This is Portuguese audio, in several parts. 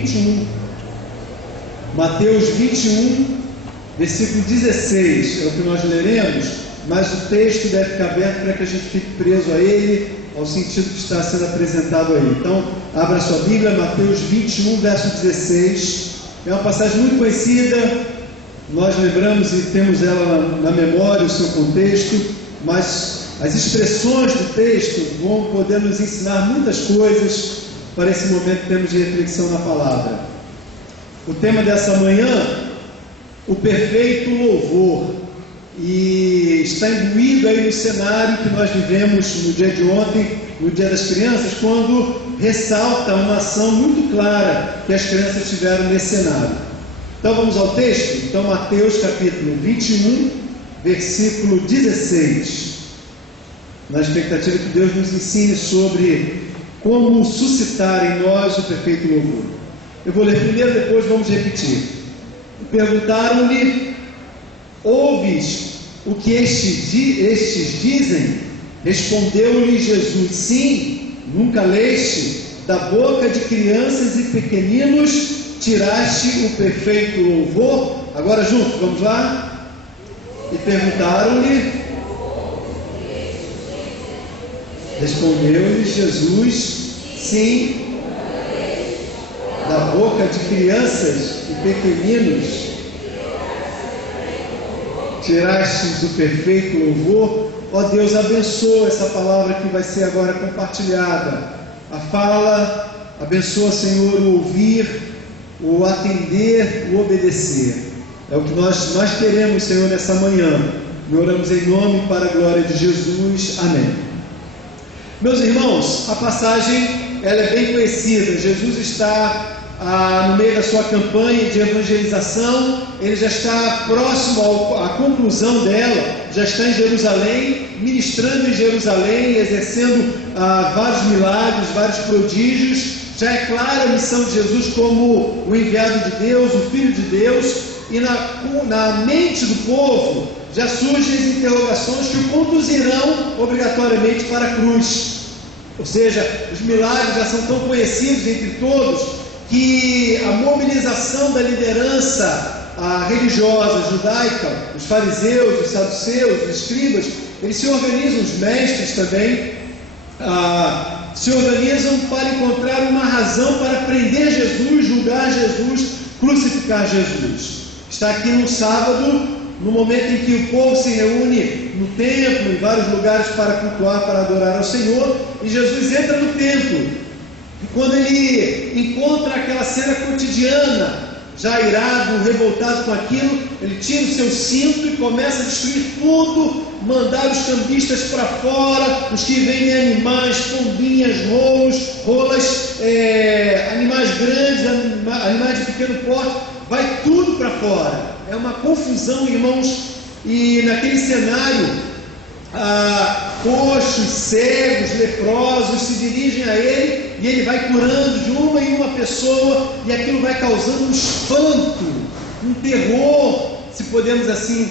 21. Mateus 21, versículo 16 é o que nós leremos, mas o texto deve ficar aberto para que a gente fique preso a ele, ao sentido que está sendo apresentado aí. Então, abra sua Bíblia, Mateus 21, verso 16. É uma passagem muito conhecida, nós lembramos e temos ela na memória, o seu contexto, mas as expressões do texto vão poder nos ensinar muitas coisas para esse momento que temos de reflexão na palavra. O tema dessa manhã, o perfeito louvor, e está imbuído aí no cenário que nós vivemos no dia de ontem, no Dia das Crianças, quando ressalta uma ação muito clara que as crianças tiveram nesse cenário. Então vamos ao texto? Então Mateus capítulo 21, versículo 16, na expectativa que Deus nos ensine sobre como suscitar em nós o perfeito louvor. Eu vou ler primeiro, depois vamos repetir. Perguntaram-lhe: ouves o que estes dizem? Respondeu-lhe Jesus: sim, nunca leste, da boca de crianças e pequeninos tiraste o perfeito louvor? Agora juntos, vamos lá? E perguntaram-lhe, respondeu-lhe Jesus: sim, da boca de crianças e pequeninos tirastes o perfeito louvor. Ó Deus, abençoa essa palavra que vai ser agora compartilhada. A fala, abençoa, Senhor, o ouvir, o atender, o obedecer. É o que nós queremos, Senhor, nessa manhã. E oramos em nome e para a glória de Jesus. Amém. Meus irmãos, a passagem ela é bem conhecida. Jesus está no meio da sua campanha de evangelização, ele já está próximo à conclusão dela, já está em Jerusalém, ministrando em Jerusalém, exercendo vários milagres, vários prodígios. Já é clara a missão de Jesus como o enviado de Deus, o Filho de Deus, e na mente do povo já surgem as interrogações que o conduzirão obrigatoriamente para a cruz. Ou seja, os milagres já são tão conhecidos entre todos que a mobilização da liderança religiosa judaica, os fariseus, os saduceus, os escribas, eles se organizam, os mestres também, se organizam para encontrar uma razão para prender Jesus, julgar Jesus, crucificar Jesus. Está aqui no sábado, no momento em que o povo se reúne no templo, em vários lugares para cultuar, para adorar ao Senhor, e Jesus entra no templo. E quando ele encontra aquela cena cotidiana, já irado, revoltado com aquilo, ele tira o seu cinto e começa a destruir tudo, mandar os cambistas para fora, os que vendem animais, pombinhas, rolas, animais grandes, animais de pequeno porte, vai tudo para fora. É uma confusão, irmãos, e naquele cenário, coxos, cegos, leprosos se dirigem a ele e ele vai curando de uma em uma pessoa, e aquilo vai causando um espanto, um terror, se podemos assim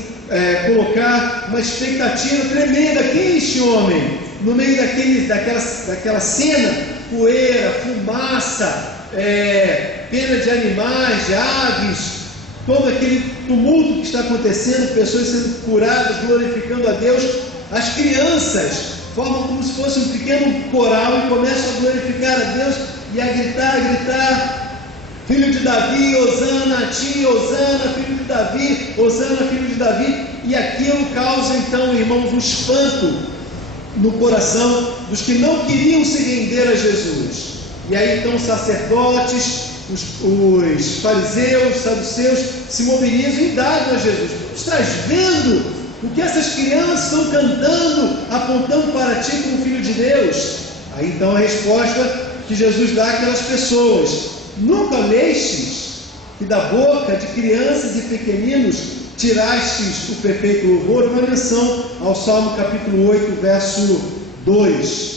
colocar, uma expectativa tremenda. Quem é este homem? No meio daquela cena, poeira, fumaça, pena de animais, de aves, todo aquele tumulto que está acontecendo, pessoas sendo curadas, glorificando a Deus. As crianças formam como se fosse um pequeno coral e começam a glorificar a Deus e a gritar: filho de Davi, Hosana a ti, Hosana, filho de Davi, Hosana, filho de Davi. E aquilo causa então, irmãos, um espanto no coração dos que não queriam se render a Jesus. E aí então os sacerdotes, os fariseus, os saduceus se mobilizam e indagam a Jesus: estás vendo o que essas crianças estão cantando, apontando para ti como Filho de Deus? Aí então a resposta que Jesus dá àquelas pessoas: nunca lestes que da boca de crianças e pequeninos tirastes o perfeito louvor? Uma menção ao Salmo capítulo 8, verso 2.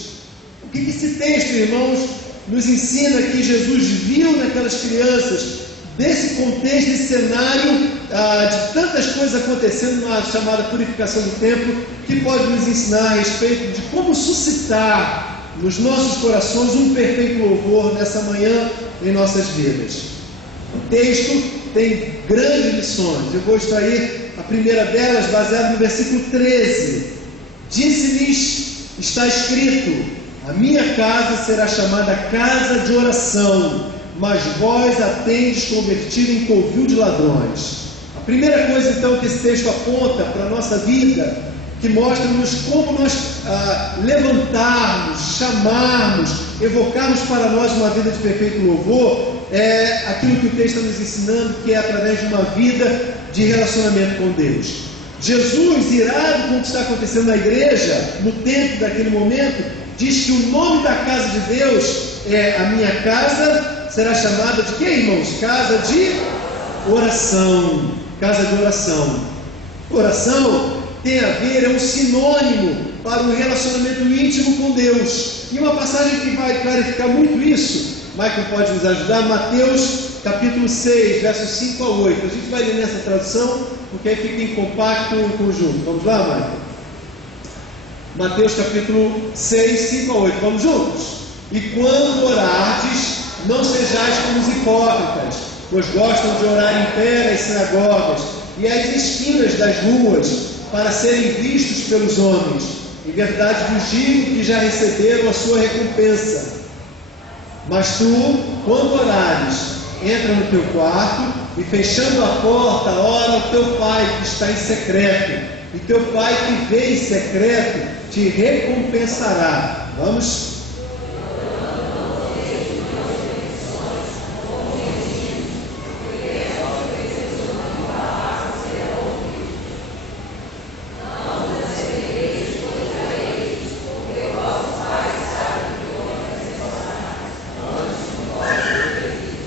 O que esse texto, irmãos, nos ensina? Que Jesus viu naquelas crianças, desse contexto, desse cenário, de tantas coisas acontecendo na chamada purificação do templo, que pode nos ensinar a respeito de como suscitar nos nossos corações um perfeito louvor nessa manhã em nossas vidas. O texto tem grandes lições. Eu vou extrair a primeira delas, baseada no versículo 13. Disse-lhes, está escrito: a minha casa será chamada casa de oração, mas vós a tendes convertido em covil de ladrões. A primeira coisa então que esse texto aponta para a nossa vida, que mostra-nos como nós levantarmos, chamarmos, evocarmos para nós uma vida de perfeito louvor, é aquilo que o texto está nos ensinando, que é através de uma vida de relacionamento com Deus. Jesus, irado com o que está acontecendo na igreja, no templo daquele momento, diz que o nome da casa de Deus é: a minha casa será chamada de quê, irmãos? Casa de oração. Casa de oração. Oração tem a ver, é um sinônimo para um relacionamento íntimo com Deus. E uma passagem que vai clarificar muito isso, Michael pode nos ajudar, Mateus capítulo 6, versos 5 a 8. A gente vai ler nessa tradução, porque aí fica em compacto e em conjunto. Vamos lá, Michael? Mateus capítulo 6, 5 a 8. Vamos juntos? E quando orardes, não sejais como os hipócritas, pois gostam de orar em pé nas sinagogas e às esquinas das ruas, para serem vistos pelos homens. Em verdade vos digo que já receberam a sua recompensa. Mas tu, quando orares, entra no teu quarto e, fechando a porta, ora ao teu pai que está em secreto, e teu pai que vê em secreto te recompensará. Vamos?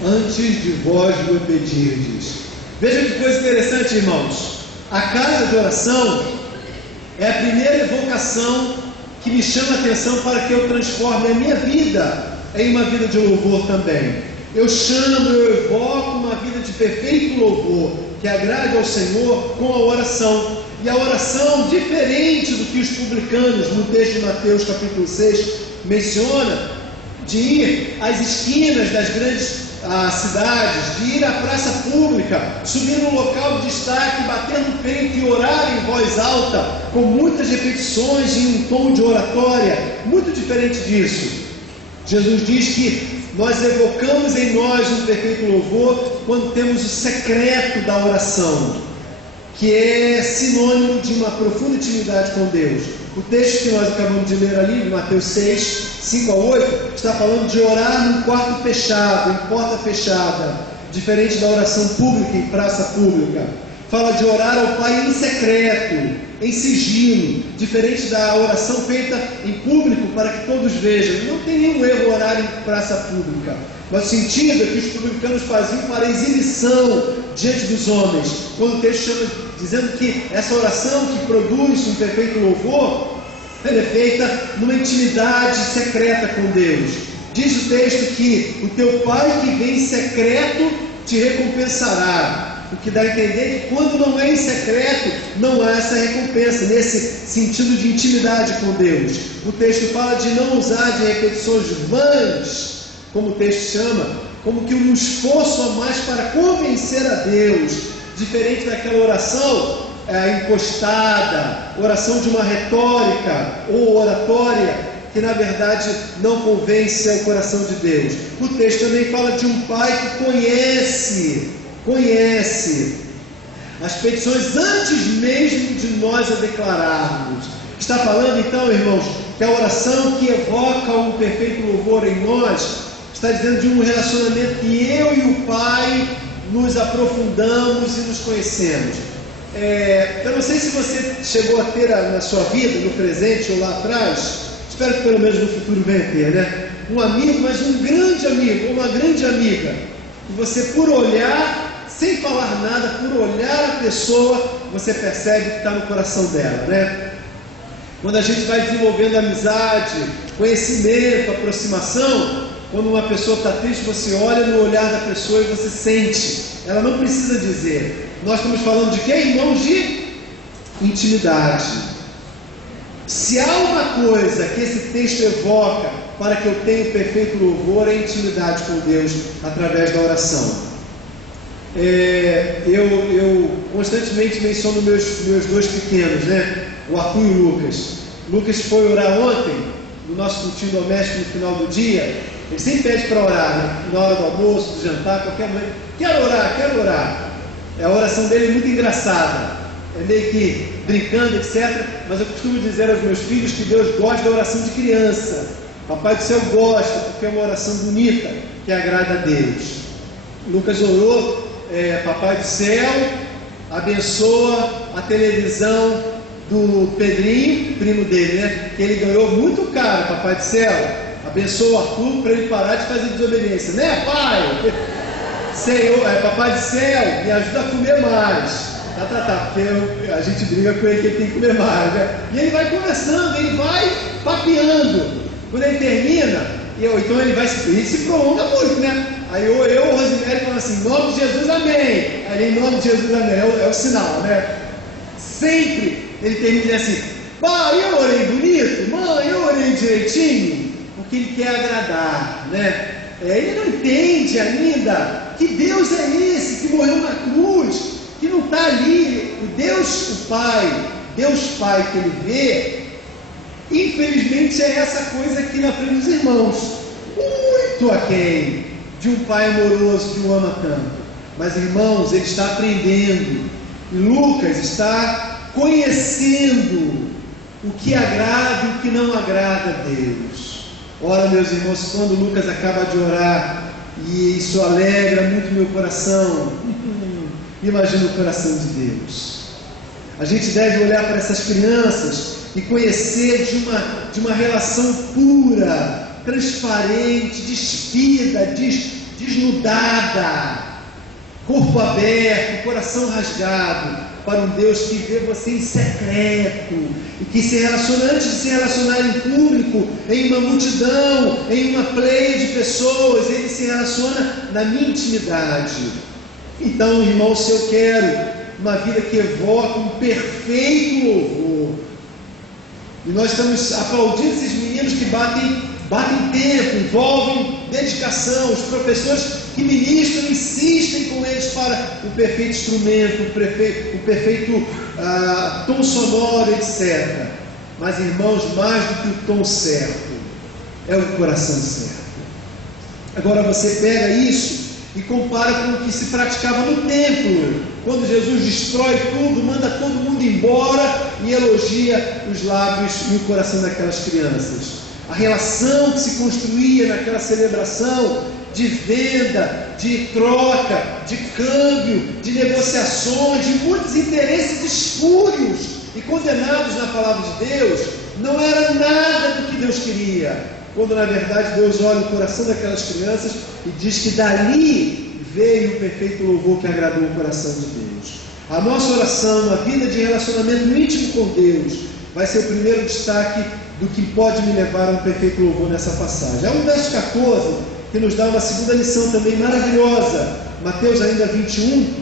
Antes de vós me pedirdes. Veja que coisa interessante, irmãos. A casa de oração é a primeira evocação que me chama a atenção para que eu transforme a minha vida em uma vida de louvor também. Eu evoco uma vida de perfeito louvor, que agrade ao Senhor com a oração. E a oração, diferente do que os publicanos, no texto de Mateus capítulo 6, menciona, de ir às esquinas das grandes cidades, de ir à praça pública, subir num local de destaque, bater no peito e orar em voz alta, com muitas repetições em um tom de oratória, muito diferente disso. Jesus diz que nós evocamos em nós um perfeito louvor quando temos o secreto da oração, que é sinônimo de uma profunda intimidade com Deus. O texto que nós acabamos de ler ali, de Mateus 6, 5 a 8, está falando de orar num quarto fechado, em porta fechada, diferente da oração pública em praça pública. Fala de orar ao Pai em secreto, em sigilo, diferente da oração feita em público para que todos vejam. Não tem nenhum erro orar em praça pública, mas o sentido é que os publicanos faziam para exibição diante dos homens, quando o texto chama, dizendo que essa oração que produz um perfeito louvor, ela é feita numa intimidade secreta com Deus. Diz o texto que o teu Pai que vem em secreto te recompensará. O que dá a entender que quando não é em secreto, não há essa recompensa, nesse sentido de intimidade com Deus. O texto fala de não usar de repetições vãs, como o texto chama, como que um esforço a mais para convencer a Deus, diferente daquela oração encostada, oração de uma retórica ou oratória, que na verdade não convence ao coração de Deus. O texto também fala de um Pai que conhece as petições antes mesmo de nós a declararmos. Está falando então, irmãos, que a oração que evoca um perfeito louvor em nós está dizendo de um relacionamento que eu e o Pai nos aprofundamos e nos conhecemos. Eu não sei se você chegou a ter na sua vida, no presente ou lá atrás, espero que pelo menos no futuro venha a ter, né? Um amigo, mas um grande amigo, uma grande amiga, que você por olhar, sem falar nada, por olhar a pessoa, você percebe que está no coração dela, né? Quando a gente vai desenvolvendo amizade, conhecimento, aproximação, quando uma pessoa está triste, você olha no olhar da pessoa e você sente, ela não precisa dizer. Nós estamos falando de quê, irmãos? De intimidade. Se há uma coisa que esse texto evoca para que eu tenha o perfeito louvor e intimidade com Deus através da oração. Eu constantemente menciono meus dois pequenos, né? O Arthur e o Lucas. Lucas foi orar ontem, no nosso cultinho doméstico no final do dia. Ele sempre pede para orar, né? Na hora do almoço, do jantar, qualquer momento. Quero orar. A oração dele é muito engraçada, é meio que brincando, etc. Mas eu costumo dizer aos meus filhos que Deus gosta da oração de criança. Papai do céu gosta, porque é uma oração bonita, que agrada a Deus. Lucas orou, Papai do céu, abençoa a televisão do Pedrinho, primo dele, né? Que ele ganhou muito caro, Papai do céu. Abençoa o Arthur para ele parar de fazer desobediência, né, pai? Senhor, Papai do céu, me ajuda a comer mais. Porque a gente briga com ele que ele tem que comer mais, né? E ele vai conversando, ele vai papeando. Quando ele termina, então ele se prolonga muito, né? Aí eu o Rosemary falando assim, em nome de Jesus, amém. Aí em nome de Jesus, amém, é o sinal, né? Sempre ele termina assim, pai, eu orei bonito, mãe, eu orei direitinho, porque ele quer agradar, né? Ele não entende ainda que Deus é esse que morreu na cruz, que não está ali, o Deus Pai que ele vê, infelizmente é essa coisa aqui na frente dos irmãos, muito aquém de um pai amoroso que o ama tanto. Mas irmãos, ele está aprendendo, e Lucas está conhecendo o que agrada e o que não agrada a Deus. Ora, meus irmãos, quando Lucas acaba de orar, e isso alegra muito meu coração, imagina o coração de Deus. A gente deve olhar para essas crianças e conhecer de uma relação pura, transparente, despida, desnudada, corpo aberto, coração rasgado, para um Deus que vê você em secreto e que se relaciona, antes de se relacionar em público, em uma multidão, em uma pleia de pessoas, ele se relaciona na minha intimidade. Então, irmão, se eu quero uma vida que evoca um perfeito louvor, e nós estamos aplaudindo esses meninos que batem tempo, envolvem dedicação, os professores que ministram insistem com eles para o perfeito instrumento, o perfeito tom sonoro, etc. Mas, irmãos, mais do que o tom certo, é o coração certo. Agora você pega isso e compara com o que se praticava no templo, quando Jesus destrói tudo, manda todo mundo embora e elogia os lábios e o coração daquelas crianças. A relação que se construía naquela celebração de venda, de troca, de câmbio, de negociações, de muitos interesses espúrios e condenados na palavra de Deus, não era nada do que Deus queria, quando na verdade Deus olha o coração daquelas crianças e diz que dali veio o perfeito louvor que agradou o coração de Deus. A nossa oração, a vida de relacionamento íntimo com Deus, vai ser o primeiro destaque do que pode me levar a um perfeito louvor nessa passagem. Há um verso 14 que nos dá uma segunda lição também maravilhosa. Mateus ainda 21,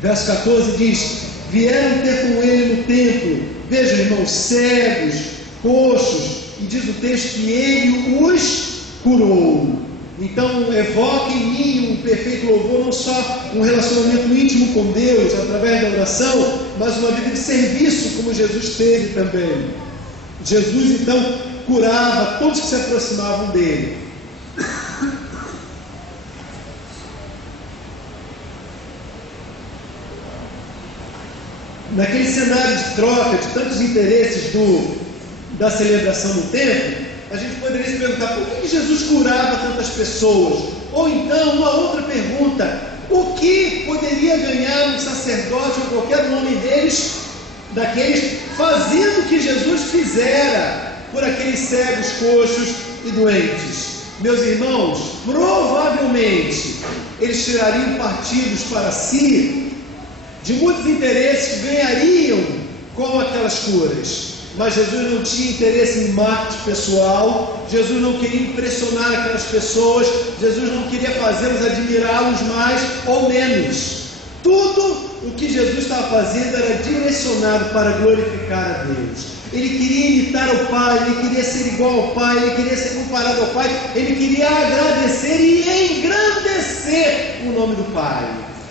verso 14 diz: vieram ter com ele no templo, vejam, irmãos, cegos, coxos, e diz o texto que ele os curou. Então evoca em mim um perfeito louvor, não só um relacionamento íntimo com Deus através da oração, mas uma vida de serviço como Jesus teve também. Jesus então curava todos que se aproximavam dele. Naquele cenário de troca, de tantos interesses da celebração do templo, a gente poderia se perguntar: por que Jesus curava tantas pessoas? Ou então, uma outra pergunta: o que poderia ganhar um sacerdote ou qualquer nome daqueles, fazendo o que Jesus fizera por aqueles cegos, coxos e doentes? Meus irmãos, provavelmente eles tirariam partidos para si de muitos interesses que ganhariam com aquelas curas. Mas Jesus não tinha interesse em marketing pessoal, Jesus não queria impressionar aquelas pessoas, Jesus não queria fazê-los admirá-los mais ou menos. Tudo o que Jesus estava fazendo era direcionado para glorificar a Deus. Ele queria imitar o Pai, ele queria ser igual ao Pai, ele queria ser comparado ao Pai, ele queria agradecer e engrandecer o nome do Pai.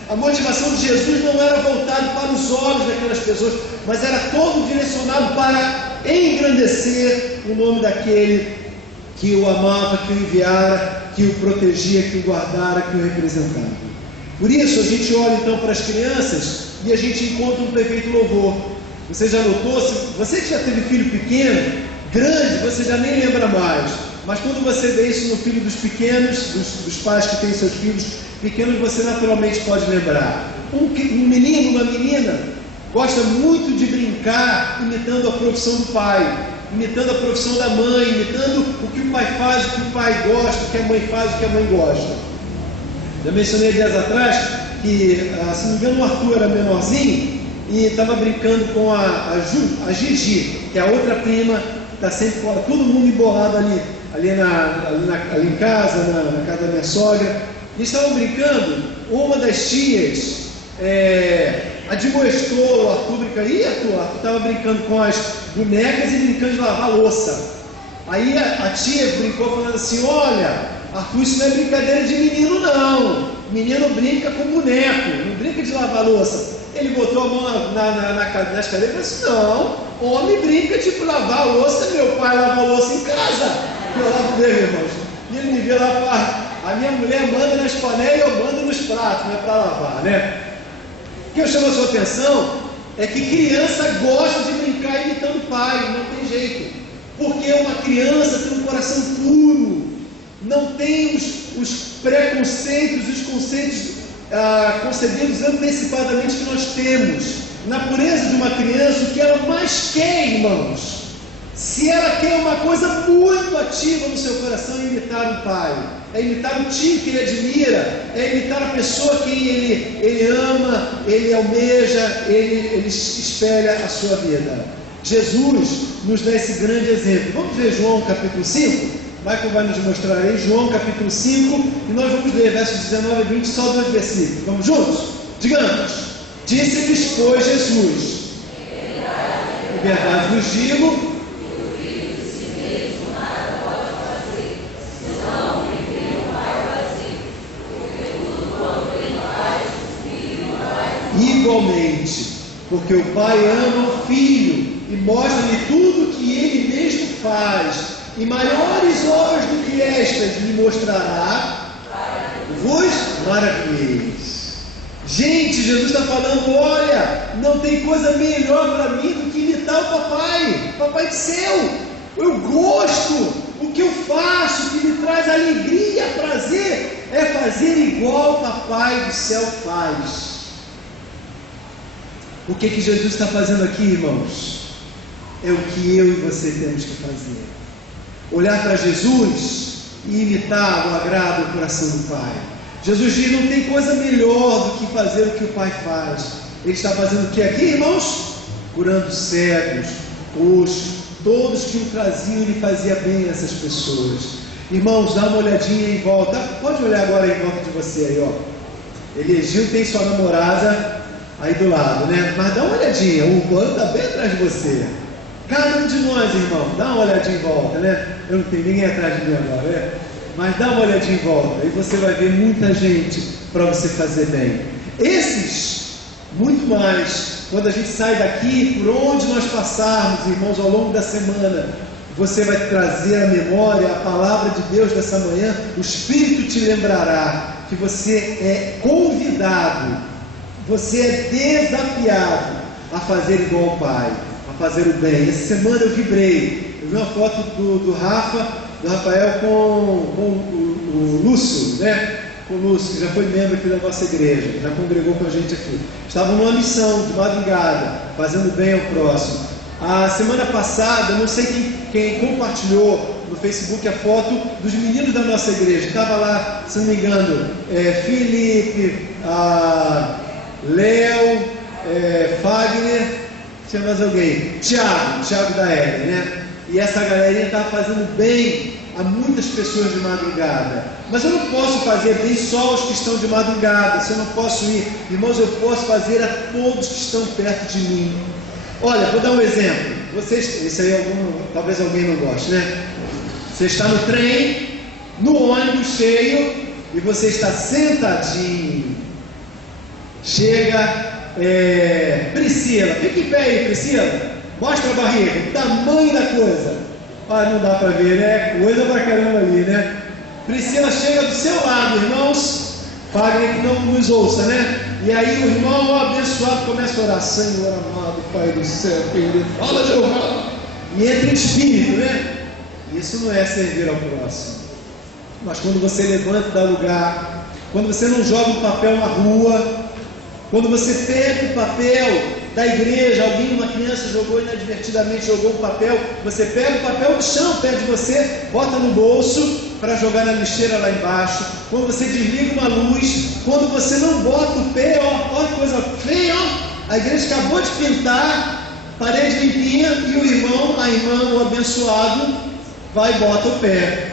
A motivação de Jesus não era voltada para os olhos daquelas pessoas, mas era todo direcionado para engrandecer o nome daquele que o amava, que o enviara, que o protegia, que o guardara, que o representava. Por isso a gente olha então para as crianças e a gente encontra um perfeito louvor. Você já notou? Você que já teve filho pequeno, grande, você já nem lembra mais. Mas quando você vê isso no filho dos pequenos, dos pais que têm seus filhos pequenos, você naturalmente pode lembrar. Um menino, uma menina, gosta muito de brincar imitando a profissão do pai, imitando a profissão da mãe, imitando o que o pai faz, o que o pai gosta, o que a mãe faz, o que a mãe gosta. Já mencionei dias atrás que, se não me engano, o Arthur era menorzinho e estava brincando com a Gigi, que é a outra prima, que está sempre fora, todo mundo embolado ali em casa, na casa da minha sogra. Eles estavam brincando, uma das tias admoestou o Arthur, Arthur estava brincando com as bonecas e brincando de lavar louça. Aí a tia brincou falando assim: olha, Arthur, isso não é brincadeira de menino não, menino brinca com boneco, não brinca de lavar louça. Ele botou a mão nas cadeiras e falou assim: não, homem brinca de lavar a louça, meu pai lava a louça em casa, eu lavo dele, irmãos. E ele me vê lá, a minha mulher manda nas panelas e eu mando nos pratos, não é para lavar, né? O que eu chamo a sua atenção é que criança gosta de brincar imitando o pai, não tem jeito, porque uma criança tem um coração puro, não tem os preconceitos, os conceitos concebidos antecipadamente que nós temos. Na pureza de uma criança, o que ela mais quer, irmãos, se ela quer uma coisa muito ativa no seu coração, é imitar o pai, é imitar o tio que ele admira, é imitar a pessoa que ele ama, ele almeja, ele espelha a sua vida. Jesus nos dá esse grande exemplo. Vamos ver João capítulo 5? Michael vai nos mostrar aí, João capítulo 5, e nós vamos ler versos 19 e 20, só 2 versículos. Vamos juntos? Digamos: disse-lhes, pois, Jesus, em verdade vos digo, igualmente, porque o Pai ama o Filho e mostra-lhe tudo o que ele mesmo faz, e maiores obras do que estas lhe mostrará, vos maravilheis. Gente, Jesus está falando: olha, não tem coisa melhor para mim do que imitar o Papai do céu. Eu gosto, o que eu faço, o que me traz alegria, prazer, é fazer igual o Papai do céu faz. O que Jesus está fazendo aqui, irmãos? É o que eu e você temos que fazer. Olhar para Jesus e imitar o agrado do coração do Pai. Jesus diz: não tem coisa melhor do que fazer o que o Pai faz. Ele está fazendo o que aqui, irmãos? Curando cegos, coxos, todos que o traziam, ele fazia bem a essas pessoas. Irmãos, dá uma olhadinha em volta. Pode olhar agora em volta de você aí, ó. Elegil tem sua namorada aí do lado, né? Mas dá uma olhadinha, o Urbano está bem atrás de você. Cada um de nós, irmão, dá uma olhadinha em volta, né? Eu não tenho ninguém atrás de mim agora, né? Mas dá uma olhadinha em volta, e você vai ver muita gente para você fazer bem. Esses, muito mais, quando a gente sai daqui, por onde nós passarmos, irmãos, ao longo da semana, você vai trazer à memória a palavra de Deus dessa manhã, o Espírito te lembrará que você é convidado, você é desafiado a fazer igual ao Pai, a fazer o bem. Essa semana eu vibrei, eu vi uma foto do Rafael com o Lúcio, né? Com o Lúcio, que já foi membro aqui da nossa igreja, já congregou com a gente aqui. Estavam numa missão de madrugada, fazendo bem ao próximo. A semana passada, não sei quem compartilhou no Facebook a foto dos meninos da nossa igreja. Estava lá, se não me engano, Felipe, Léo, Fagner, tinha mais alguém, Thiago da L, né? E essa galerinha estava fazendo bem a muitas pessoas de madrugada, mas eu não posso fazer bem só aos que estão de madrugada. Se eu não posso ir, irmãos, eu posso fazer a todos que estão perto de mim. Olha, vou dar um exemplo. Isso aí talvez alguém não goste, né? Você está no trem, no ônibus cheio, e você está sentadinho. Chega Priscila, fica em pé aí, Priscila, mostra a barriga, o tamanho da coisa. Ah, não dá para ver, né? Coisa pra caramba ali, né? Priscila chega do seu lado, irmãos, paguem que não nos ouça, né? E aí o irmão abençoado começa a orar: Senhor amado, Pai do céu, querido, fala Jeová, e entra em espírito, né? Isso não é servir ao próximo. Mas quando você levanta e dá lugar, quando você não joga um papel na rua, quando você pega o papel da igreja, uma criança jogou inadvertidamente, jogou um papel, você pega o papel do chão perto de você, bota no bolso para jogar na lixeira lá embaixo. Quando você desliga uma luz, quando você não bota o pé, olha que coisa feia, a igreja acabou de pintar, parede limpinha, e o irmão, a irmã, o abençoado, vai e bota o pé.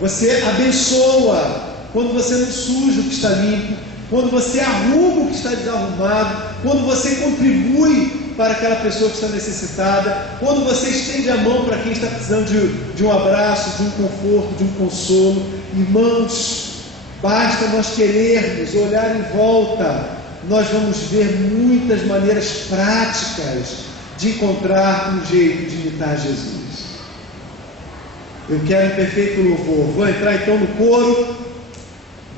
Você abençoa quando você não suja o que está limpo, quando você arruma o que está desarrumado, quando você contribui para aquela pessoa que está necessitada, quando você estende a mão para quem está precisando de um abraço, de um conforto, de um consolo. Irmãos, basta nós querermos olhar em volta, nós vamos ver muitas maneiras práticas de encontrar um jeito de imitar Jesus. Eu quero um perfeito louvor. Vou entrar então no coro,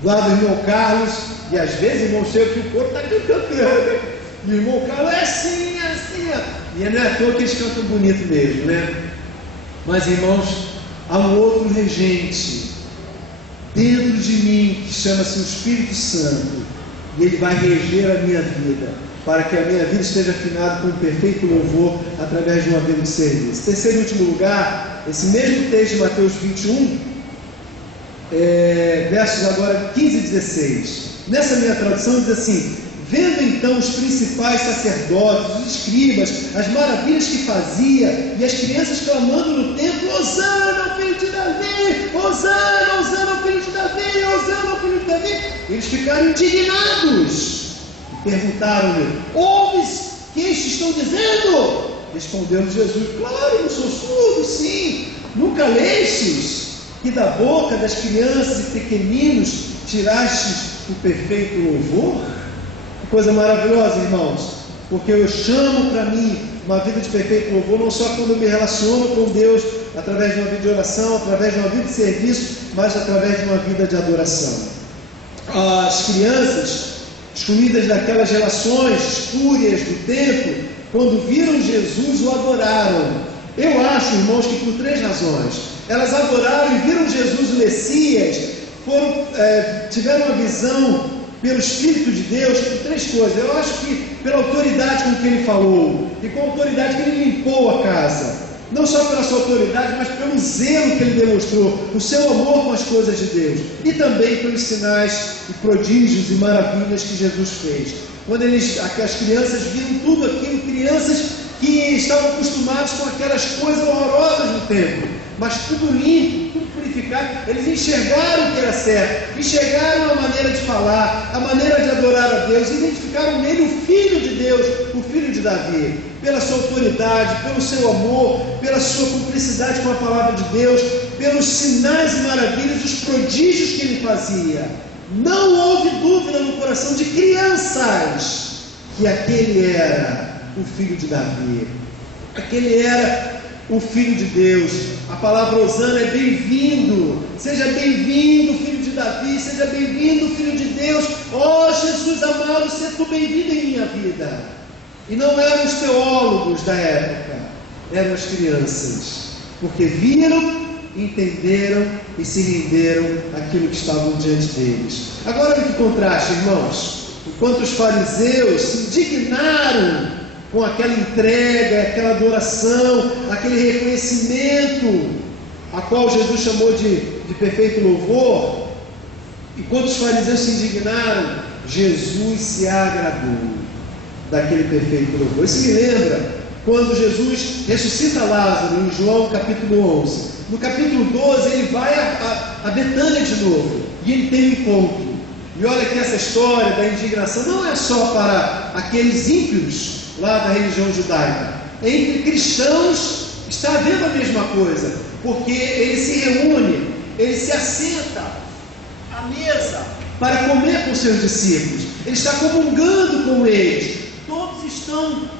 lá do irmão Carlos, e às vezes, irmão, chega que o coro está cantando, e o irmão Carlos é assim, e não é à toa que eles cantam bonito mesmo, né? Mas, irmãos, há um outro regente dentro de mim, que chama-se o Espírito Santo, e ele vai reger a minha vida, para que a minha vida esteja afinada com um perfeito louvor, através de uma vida de serviço. Terceiro e último lugar, esse mesmo texto de Mateus 21, versos agora 15 e 16. Nessa minha tradução diz assim: vendo então os principais sacerdotes, os escribas, as maravilhas que fazia, e as crianças clamando no templo: Hosana ao filho de Davi, Hosana, Hosana ao filho de Davi, Hosana ao filho de Davi, eles ficaram indignados e perguntaram-lhe: ouves o que estes estão dizendo? Respondeu Jesus: claro, eu sou surdo, sim. Nunca lestes que da boca das crianças e pequeninos tirastes o perfeito louvor? Que coisa maravilhosa, irmãos, porque eu chamo para mim uma vida de perfeito louvor, não só quando eu me relaciono com Deus, através de uma vida de oração, através de uma vida de serviço, mas através de uma vida de adoração. As crianças, excluídas daquelas relações espúrias do templo, quando viram Jesus, o adoraram. Eu acho, irmãos, que por três razões. Elas adoraram e viram Jesus o Messias, tiveram uma visão pelo Espírito de Deus por três coisas. Eu acho que pela autoridade com que ele falou, e com a autoridade que ele limpou a casa, não só pela sua autoridade, mas pelo zelo que ele demonstrou, o seu amor com as coisas de Deus, e também pelos sinais e prodígios e maravilhas que Jesus fez. Quando as crianças viram tudo aquilo, crianças que estavam acostumados com aquelas coisas horrorosas no templo, mas tudo limpo, tudo purificado, eles enxergaram o que era certo, enxergaram a maneira de falar, a maneira de adorar a Deus, identificaram nele o Filho de Deus, o Filho de Davi, pela sua autoridade, pelo seu amor, pela sua cumplicidade com a palavra de Deus, pelos sinais e maravilhas, os prodígios que ele fazia. Não houve dúvida no coração de crianças que aquele era o Filho de Davi, aquele era o Filho de Deus. A palavra Hosana é bem-vindo, seja bem-vindo, Filho de Davi, seja bem-vindo, Filho de Deus. Oh Jesus amado, seja tu bem-vindo em minha vida. E não eram os teólogos da época, eram as crianças, porque viram, entenderam e se renderam àquilo que estavam diante deles. Agora olha que contraste, irmãos. Enquanto os fariseus se indignaram com aquela entrega, aquela adoração, aquele reconhecimento, a qual Jesus chamou de perfeito louvor, enquanto os fariseus se indignaram, Jesus se agradou daquele perfeito louvor. Isso me lembra quando Jesus ressuscita Lázaro, em João capítulo 11. No capítulo 12, ele vai a Betânia de novo, e ele tem um encontro. E olha que essa história da indignação não é só para aqueles ímpios lá da religião judaica. Entre cristãos está havendo a mesma coisa, porque ele se reúne, ele se assenta à mesa para comer com seus discípulos, ele está comungando com eles, todos estão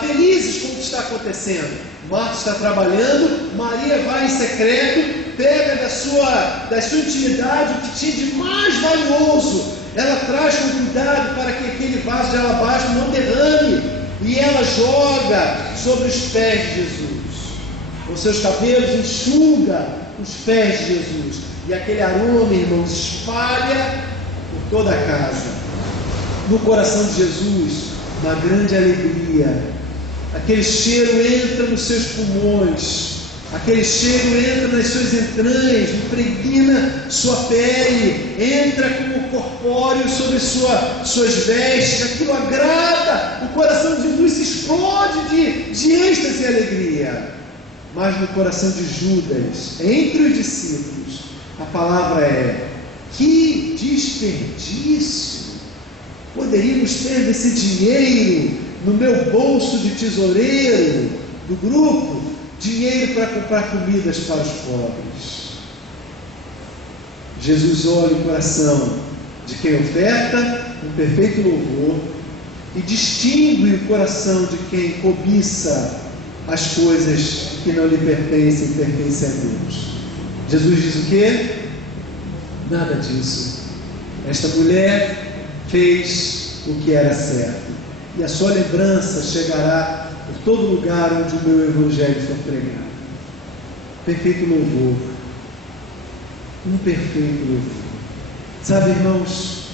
felizes com o que está acontecendo. Marta está trabalhando, Maria vai em secreto, pega da sua intimidade o que tinha de mais valioso, ela traz com cuidado para que aquele vaso de alabastro não derrame, e ela joga sobre os pés de Jesus. Com seus cabelos enxuga os pés de Jesus, e aquele aroma, irmãos, espalha por toda a casa. No coração de Jesus, uma grande alegria. Aquele cheiro entra nos seus pulmões, aquele cheiro entra nas suas entranhas, impregna sua pele, entra como corpóreo sobre suas vestes. Aquilo agrada, o coração de Jesus se explode de êxtase e alegria. Mas no coração de Judas, entre os discípulos, a palavra é: que desperdício! Poderíamos ter desse dinheiro no meu bolso de tesoureiro do grupo, dinheiro para comprar comidas para os pobres. Jesus olha o coração de quem oferta um perfeito louvor e distingue o coração de quem cobiça as coisas que não lhe pertencem e pertencem a Deus. Jesus diz o quê? Nada disso. Esta mulher fez o que era certo, e a sua lembrança chegará por todo lugar onde o meu evangelho for pregado. Perfeito louvor, um perfeito louvor. Sabe, irmãos,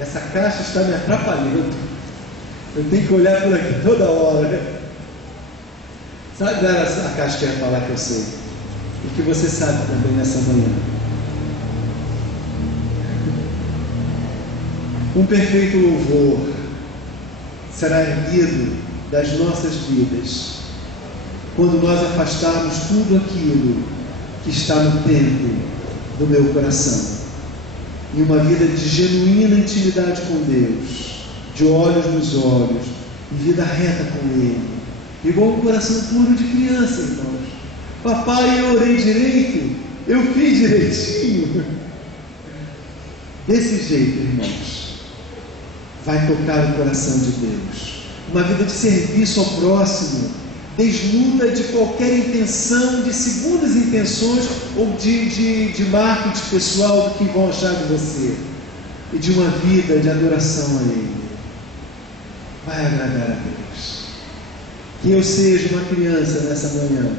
essa caixa está me atrapalhando, eu tenho que olhar por aqui toda hora. Sabe a caixa que eu ia falar que eu sei, e que você sabe também nessa manhã? Um perfeito louvor será erguido das nossas vidas quando nós afastarmos tudo aquilo que está no templo do meu coração, em uma vida de genuína intimidade com Deus, de olhos nos olhos e vida reta com Ele, igual um coração puro de criança, irmãos. Papai, eu orei direito, eu fiz direitinho. Desse jeito, irmãos, vai tocar o coração de Deus. Uma vida de serviço ao próximo, desnuda de qualquer intenção, de segundas intenções ou de marketing pessoal do que vão achar de você, e de uma vida de adoração a Ele. Vai agradar a Deus. Que eu seja uma criança nessa manhã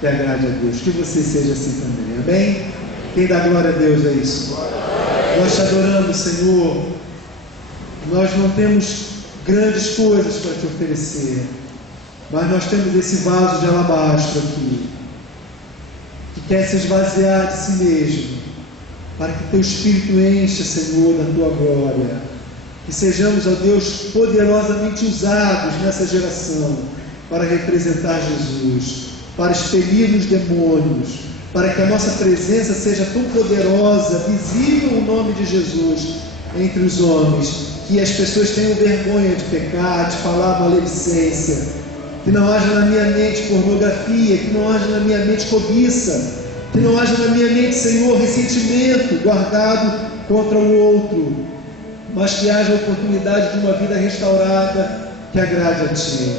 que agrade a Deus, que você seja assim também, amém? Quem dá glória a Deus é isso. Nós te adoramos, Senhor. Nós não temos grandes coisas para te oferecer, mas nós temos esse vaso de alabastro aqui, que quer se esvaziar de si mesmo, para que teu Espírito encha, Senhor, da tua glória. Que sejamos, ó Deus, poderosamente usados nessa geração para representar Jesus, para expelir os demônios, para que a nossa presença seja tão poderosa, visível o nome de Jesus entre os homens, que as pessoas tenham vergonha de pecar, de falar maledicência, que não haja na minha mente pornografia, que não haja na minha mente cobiça, que não haja na minha mente, Senhor, ressentimento guardado contra o outro, mas que haja a oportunidade de uma vida restaurada que agrade a Ti.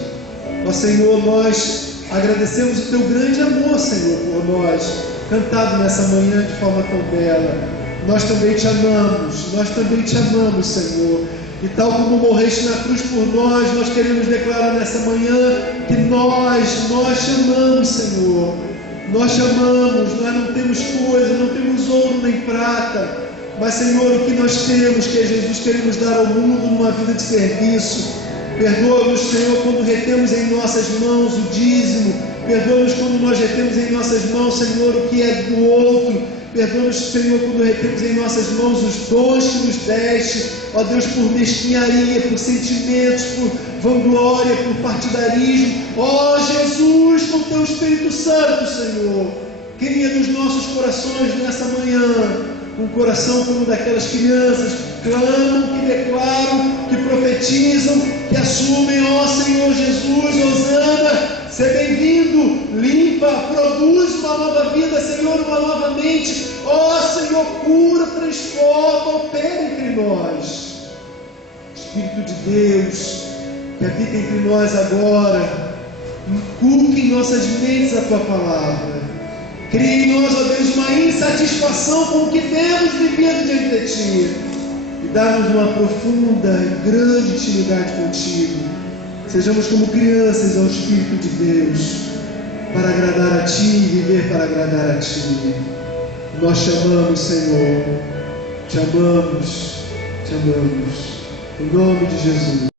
Ó Senhor, nós agradecemos o Teu grande amor, Senhor, por nós, cantado nessa manhã de forma tão bela. Nós também Te amamos, Senhor. E tal como morreste na cruz por nós queremos declarar nessa manhã que nós Te amamos, Senhor. Nós Te amamos, nós não temos coisa, não temos ouro nem prata, mas, Senhor, o que nós temos, que é Jesus, queremos dar ao mundo numa vida de serviço. Perdoa-nos, Senhor, quando retemos em nossas mãos o dízimo. Perdoa-nos quando nós retemos em nossas mãos, Senhor, o que é do outro. Perdoa-nos, Senhor, quando retemos em nossas mãos os dons que nos deste, ó Deus, por mesquinharia, por sentimentos, por vanglória, por partidarismo. Ó Jesus, com Teu Espírito Santo, Senhor, Cria nos nossos corações nessa manhã um coração como daquelas crianças que clamam, que declaram, que profetizam, que assumem: ó Senhor Jesus, hosana, seja bem-vindo, limpa, produz uma nova vida, Senhor, uma nova mente. Ó Senhor, cura, transforma, opera entre nós. Espírito de Deus, que habita entre nós agora, inculque em nossas mentes a Tua palavra. Crie em nós, ó Deus, uma insatisfação com o que temos vivido diante de Ti, e dá-nos uma profunda e grande intimidade contigo. Sejamos como crianças ao Espírito de Deus, para agradar a Ti e viver para agradar a Ti. Nós te amamos, Senhor, te amamos, te amamos. Em nome de Jesus.